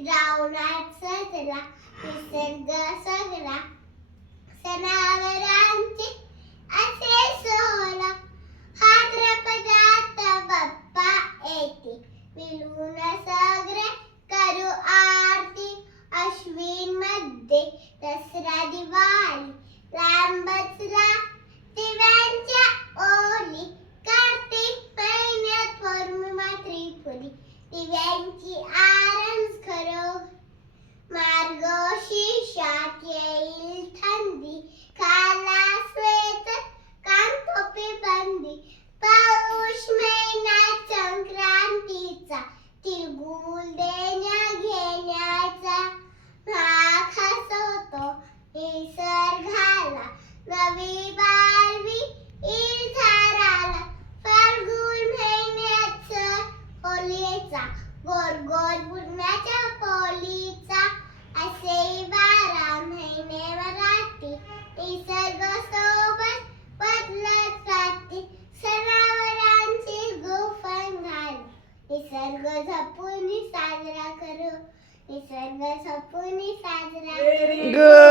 रावणात सजला निसर्ग सगळा सणावरांचे असे सोहळा भाद्रपदात बाप्पा येते मिळून सगळे करू आरती अश्विन मध्ये दसरा दिवाळी लांबचला दिव्यांच्या ओली कार्तिक महिन्यात पौर्णिमा त्रिपुरी दिव्यांची